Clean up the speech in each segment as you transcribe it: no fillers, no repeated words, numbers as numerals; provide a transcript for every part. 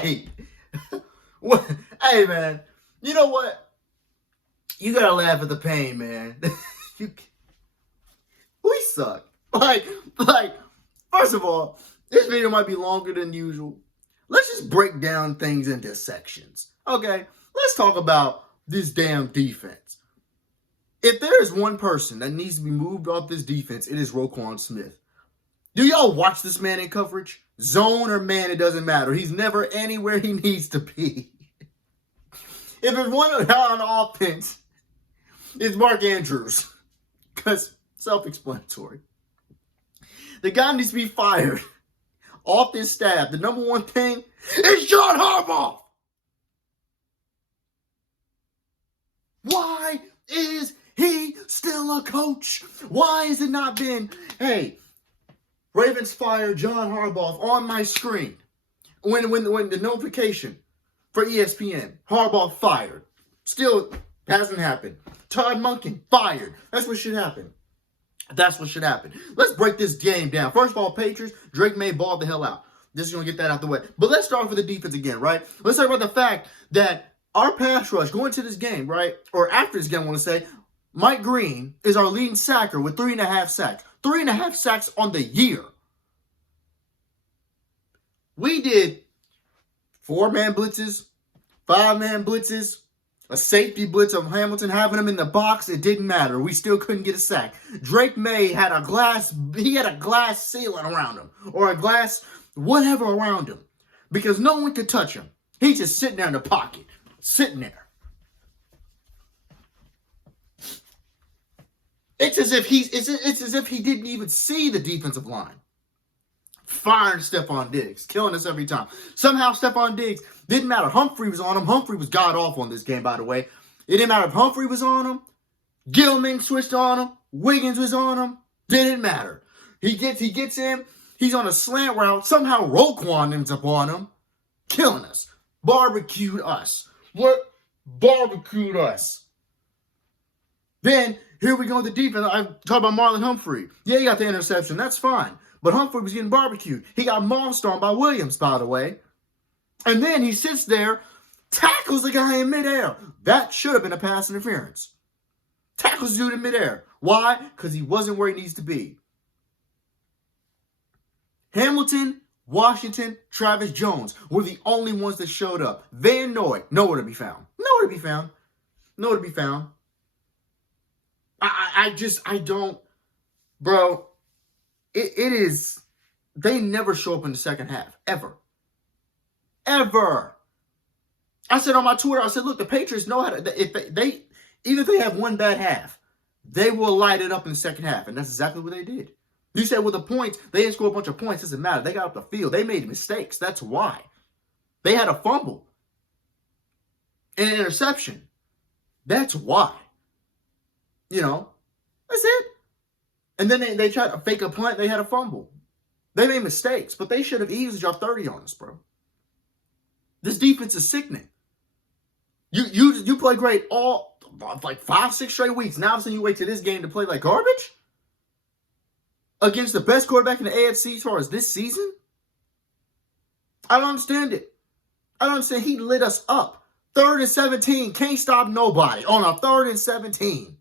Hey, what? Hey, man. You know what? You gotta laugh at the pain, man. you, we suck. Like, first of all, this video might be longer than usual. Let's just break down things into sections. Okay? Let's talk about this damn defense. If there is one person that needs to be moved off this defense, it is Roquan Smith. Do y'all watch this man in coverage? Zone or man, it doesn't matter. He's never anywhere he needs to be. If there's one guy on offense, it's Mark Andrews. Because self-explanatory. The guy needs to be fired off this staff. The number one thing is John Harbaugh. Why is he still a coach? Why has it not been, hey, Ravens fire John Harbaugh on my screen? When the notification for ESPN, Harbaugh fired. Still hasn't happened. Todd Monken fired. That's what should happen. That's what should happen. Let's break this game down. First of all, Patriots, Drake May balled the hell out. Just going to get that out the way. But let's start with the defense again, right? Let's talk about the fact that our pass rush going to this game, right? Or after this game, I want to say, Mike Green is our leading sacker with 3.5 sacks. 3.5 sacks on the year. We did 4-man blitzes, 5-man blitzes, a safety blitz of Hamilton having him in the box. It didn't matter. We still couldn't get a sack. Drake May had a glass ceiling around him, or a glass whatever around him, because no one could touch him. He's just sitting there in the pocket, sitting there. It's as if he didn't even see the defensive line. Firing Stephon Diggs, killing us every time. Somehow Stephon Diggs, didn't matter. Humphrey was on him. Humphrey was god-awful in this game, by the way. It didn't matter if Humphrey was on him. Gilman switched on him. Wiggins was on him. Didn't matter. He gets in. He's on a slant route. Somehow Roquan ends up on him. Killing us. Barbecued us. Barbecued us. Then, here we go with the defense. I talked about Marlon Humphrey. Yeah, he got the interception. That's fine. But Humphrey was getting barbecued. He got mossed on by Williams, by the way. And then he sits there, tackles the guy in midair. That should have been a pass interference. Tackles the dude in midair. Why? Because he wasn't where he needs to be. Hamilton, Washington, Travis Jones were the only ones that showed up. Van Noy, nowhere to be found. Nowhere to be found. Nowhere to be found. I don't, bro. It is, they never show up in the second half, ever. Ever. I said on my Twitter, I said, look, the Patriots know how to, even if they have one bad half, they will light it up in the second half. And that's exactly what they did. You said with the points, they didn't score a bunch of points. It doesn't matter. They got up the field. They made mistakes. That's why. They had a fumble and an interception. That's why. You know, that's it. And then they tried to fake a punt. They had a fumble. They made mistakes, but they should have easily dropped 30 on us, bro. This defense is sickening. You play great all, like 5-6 straight weeks. Now all of a sudden you wait to this game to play like garbage? Against the best quarterback in the AFC as far as this season? I don't understand it. I don't understand. He lit us up. 3rd and 17. Can't stop nobody on a 3rd and 17.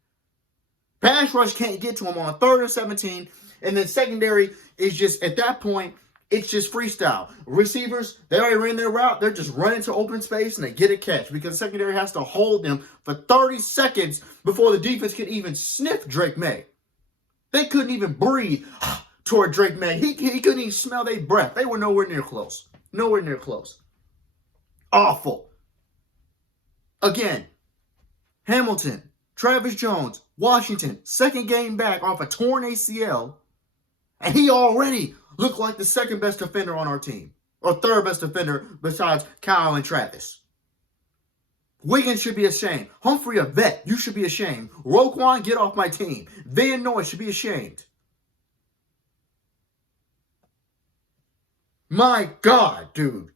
Pass rush can't get to him on a 3rd and 17. And then secondary is just, at that point, it's just freestyle. Receivers, they already ran their route. They're just running to open space and they get a catch because the secondary has to hold them for 30 seconds before the defense can even sniff Drake May. They couldn't even breathe toward Drake May. He couldn't even smell their breath. They were nowhere near close. Nowhere near close. Awful. Again, Hamilton, Travis Jones, Washington, second game back off a torn ACL, and he already looked like the second best defender on our team, or third best defender besides Kyle and Travis. Wiggins should be ashamed. Humphrey, a vet, you should be ashamed. Roquan, get off my team. Van Noy should be ashamed. My God, dude.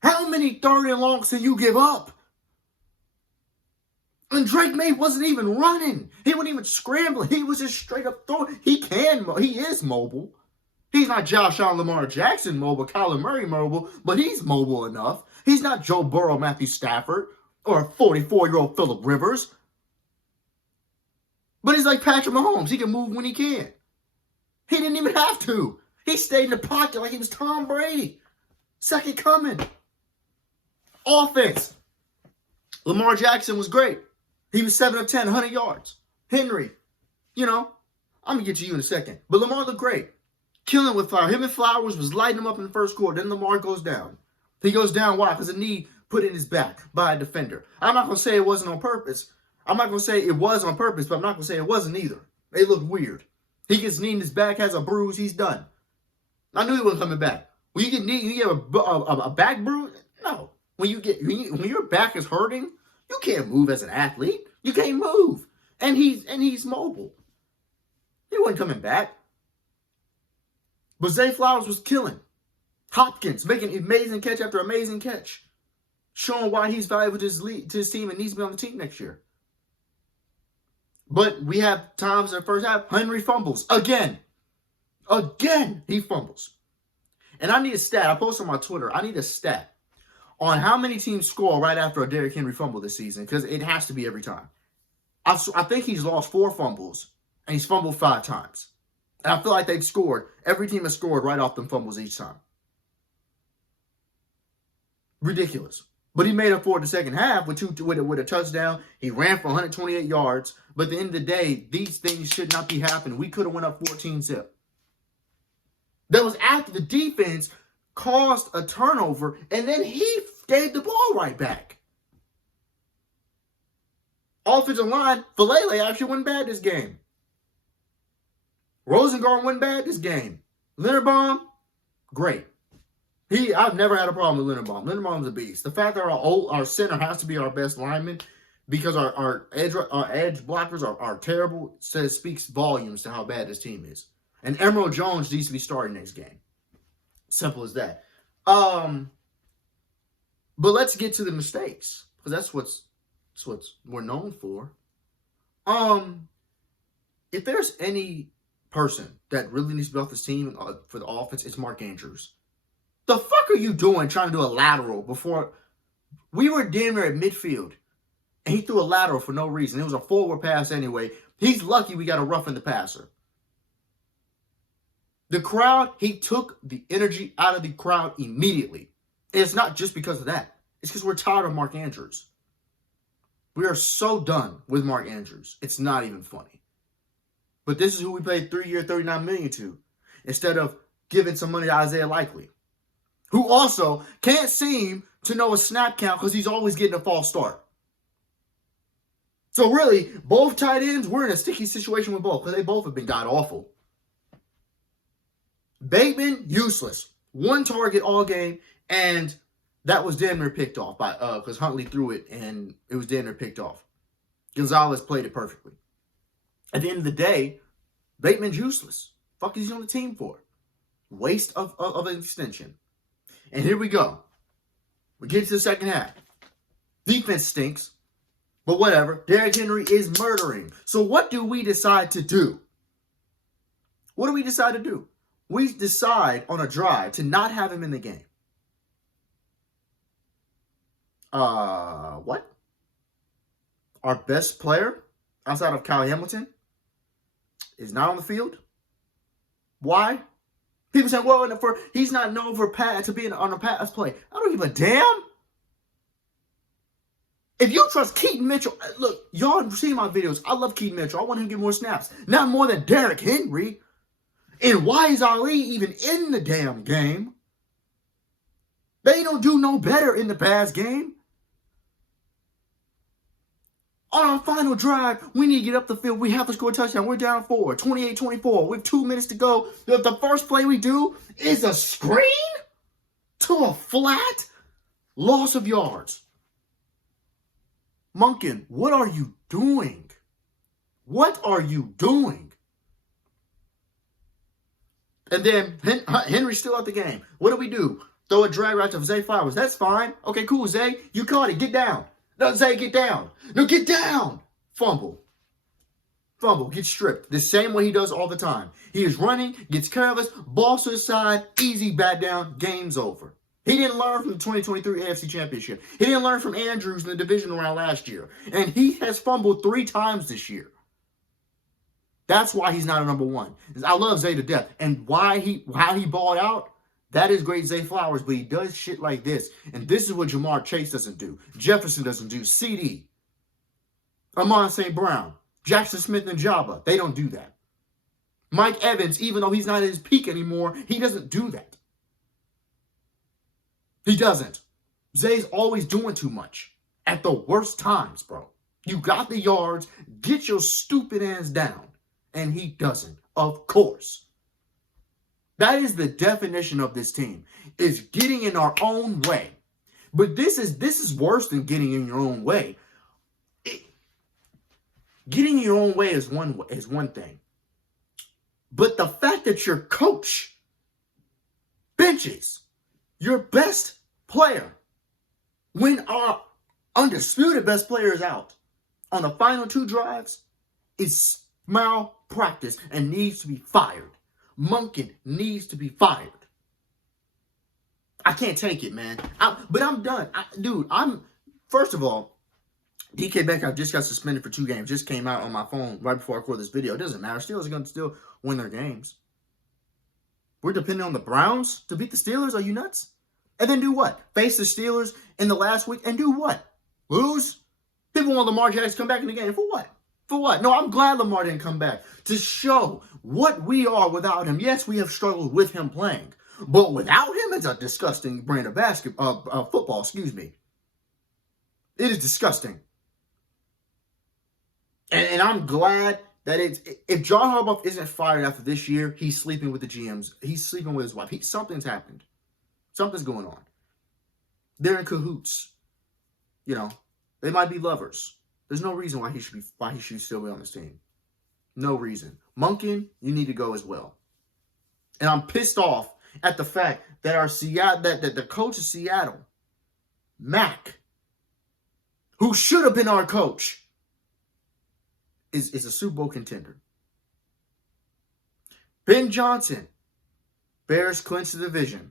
How many 3rd and longs can you give up? And Drake May wasn't even running. He wasn't even scrambling. He was just straight up throwing. He is mobile. He's not Josh Allen, Lamar Jackson mobile, Kyler Murray mobile, but he's mobile enough. He's not Joe Burrow, Matthew Stafford, or a 44-year-old Phillip Rivers. But he's like Patrick Mahomes. He can move when he can. He didn't even have to. He stayed in the pocket like he was Tom Brady. Second coming. Offense. Lamar Jackson was great. He was 7 of 10, 100 yards. Henry, I'm going to get to you in a second. But Lamar looked great. Killing with Flowers. Him and Flowers was lighting him up in the first quarter. Then Lamar goes down. He goes down. Why? Because a knee put in his back by a defender. I'm not going to say it wasn't on purpose. I'm not going to say it was on purpose, but I'm not going to say it wasn't either. It looked weird. He gets knee in his back, has a bruise, he's done. I knew he wasn't coming back. When you get knee, you get a back bruise? No. When your back is hurting, you can't move as an athlete. You can't move. And he's mobile. He wasn't coming back. But Zay Flowers was killing. Hopkins making amazing catch after amazing catch. Showing why he's valuable to his team and needs to be on the team next year. But we have times in the first half, Henry fumbles. Again, he fumbles. And I need a stat. I posted on my Twitter. I need a stat on how many teams score right after a Derrick Henry fumble this season, because it has to be every time. I think he's lost 4 fumbles, and he's fumbled 5 times. And I feel like they've scored. Every team has scored right off them fumbles each time. Ridiculous. But he made up for it the second half with a touchdown. He ran for 128 yards. But at the end of the day, these things should not be happening. We could have went up 14-0. That was after the defense caused a turnover, and then he gave the ball right back. Offensive line, Falele actually went bad this game. Rosengarten went bad this game. Linderbaum, great. I've never had a problem with Linderbaum. Linderbaum's a beast. The fact that our center has to be our best lineman because our edge blockers are terrible speaks volumes to how bad this team is. And Emerald Jones needs to be starting next game. Simple as that. But let's get to the mistakes, because that's what we're known for. If there's any person that really needs to be off this team for the offense, it's Mark Andrews. The fuck are you doing trying to do a lateral before we were damn near at midfield and he threw a lateral for no reason? It was a forward pass anyway. He's lucky we got a roughing the passer. The crowd, he took the energy out of the crowd immediately. And it's not just because of that. It's because we're tired of Mark Andrews. We are so done with Mark Andrews. It's not even funny. But this is who we paid 3-year, $39 million to, instead of giving some money to Isaiah Likely, who also can't seem to know a snap count because he's always getting a false start. So really, both tight ends, we're in a sticky situation with both because they both have been god-awful. Bateman, useless. 1 target all game, and that was damn near picked off because Huntley threw it, and it was damn near picked off. Gonzalez played it perfectly. At the end of the day, Bateman's useless. Fuck is he on the team for? Waste of an extension. And here we go. We get to the second half. Defense stinks. But whatever. Derrick Henry is murdering. So what do we decide to do? What do we decide to do? We decide on a drive to not have him in the game. What? Our best player outside of Kyle Hamilton is not on the field? Why? People say, well, he's not known to be on a pass play. I don't give a damn. If you trust Keaton Mitchell, look, y'all seen my videos. I love Keaton Mitchell. I want him to get more snaps. Not more than Derrick Henry. And why is Ali even in the damn game? They don't do no better in the pass game. On our final drive, we need to get up the field. We have to score a touchdown. We're down 4, 28-24. We have 2 minutes to go. The first play we do is a screen to a flat loss of yards. Monken, what are you doing? What are you doing? And then Henry's still out the game. What do we do? Throw a drag route to Zay Flowers. That's fine. Okay, cool, Zay. You caught it. Get down. No, Zay, get down. No, get down. Fumble. fumble, gets stripped. The same way he does all the time. He is running, gets careless, balls to the side, easy bat down, game's over. He didn't learn from the 2023 AFC Championship. He didn't learn from Andrews in the divisional round last year. And he has fumbled 3 times this year. That's why he's not a number one. I love Zay to death. And how he balled out, that is great Zay Flowers, but he does shit like this. And this is what Jamar Chase doesn't do. Jefferson doesn't do. CD. Amon St. Brown. Jackson Smith and Jabba. They don't do that. Mike Evans, even though he's not at his peak anymore, he doesn't do that. He doesn't. Zay's always doing too much. At the worst times, bro. You got the yards. Get your stupid ass down. And he doesn't. Of course. That is the definition of this team. Is getting in our own way. But this is worse than getting in your own way. Getting in your own way is one thing. But the fact that your coach benches your best player when our undisputed best player is out on the final 2 drives is malpractice and needs to be fired. Monken needs to be fired. I can't take it, man. But I'm done. First of all, DK Metcalf just got suspended for 2 games. Just came out on my phone right before I recorded this video. It doesn't matter. Steelers are going to still win their games. We're depending on the Browns to beat the Steelers? Are you nuts? And then do what? Face the Steelers in the last week and do what? Lose? People want Lamar Jackson to come back in the game. For what? For what? No, I'm glad Lamar didn't come back. To show what we are without him. Yes, we have struggled with him playing. But without him, it's a disgusting brand of football, excuse me. It is disgusting. And I'm glad that if John Harbaugh isn't fired after this year, he's sleeping with the GMs. He's sleeping with his wife. Something's happened. Something's going on. They're in cahoots. You know, they might be lovers. There's no reason why he should still be on this team. No reason. Monken, you need to go as well. And I'm pissed off at the fact that that the coach of Seattle, Mac, who should have been our coach, is a Super Bowl contender. Ben Johnson, Bears clinch the division.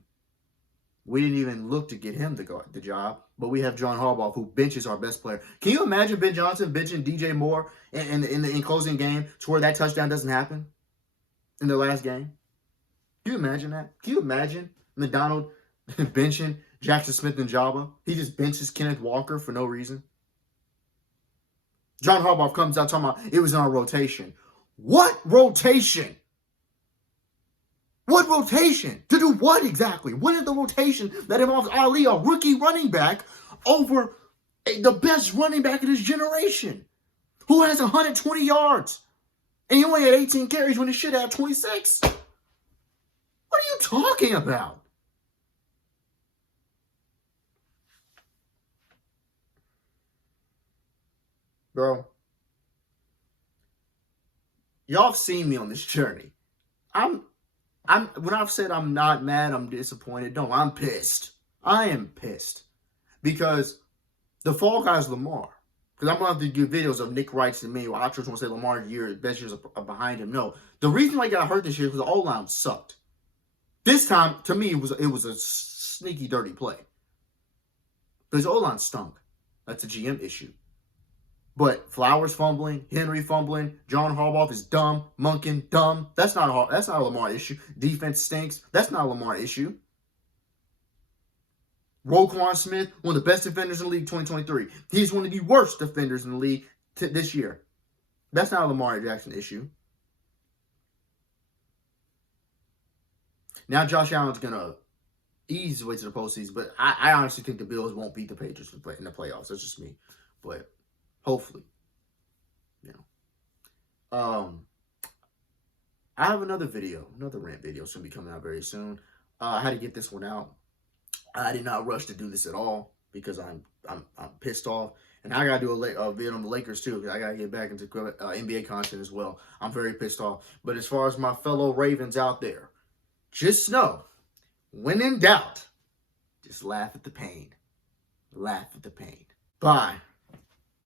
We didn't even look to get him the job, but we have John Harbaugh, who benches our best player. Can you imagine Ben Johnson benching DJ Moore in closing game to where that touchdown doesn't happen in the last game? Can you imagine that? Can you imagine McDonald benching Jackson Smith and Jabba? He just benches Kenneth Walker for no reason. John Harbaugh comes out talking about it was in our rotation. What rotation? What rotation? To do what exactly? What is the rotation that involves Ali, a rookie running back, over the best running back of this generation, who has 120 yards, and he only had 18 carries when he should have 26? What are you talking about? Bro, y'all have seen me on this journey. When I've said I'm not mad, I'm disappointed. No, I'm pissed. I am pissed. Because the fall guy is Lamar. Because I'm going to have to do videos of Nick Wrights and me. Well, I just want to say Lamar's best years are behind him. No. The reason why he got hurt this year was the O-line sucked. This time, to me, it was a sneaky, dirty play. Because the O-line stunk. That's a GM issue. But Flowers fumbling, Henry fumbling, John Harbaugh is dumb, Monken dumb. That's not a Lamar issue. Defense stinks. That's not a Lamar issue. Roquan Smith, one of the best defenders in the league 2023. He's one of the worst defenders in the league this year. That's not a Lamar Jackson issue. Now Josh Allen's going to ease his way to the postseason, but I honestly think the Bills won't beat the Patriots in the playoffs. That's just me. But hopefully. You know. I have another rant video. It's going to be coming out very soon. I had to get this one out. I did not rush to do this at all because I'm pissed off. And I got to do a video on the Lakers too because I got to get back into NBA content as well. I'm very pissed off. But as far as my fellow Ravens out there, just know, when in doubt, just laugh at the pain. Laugh at the pain. Bye.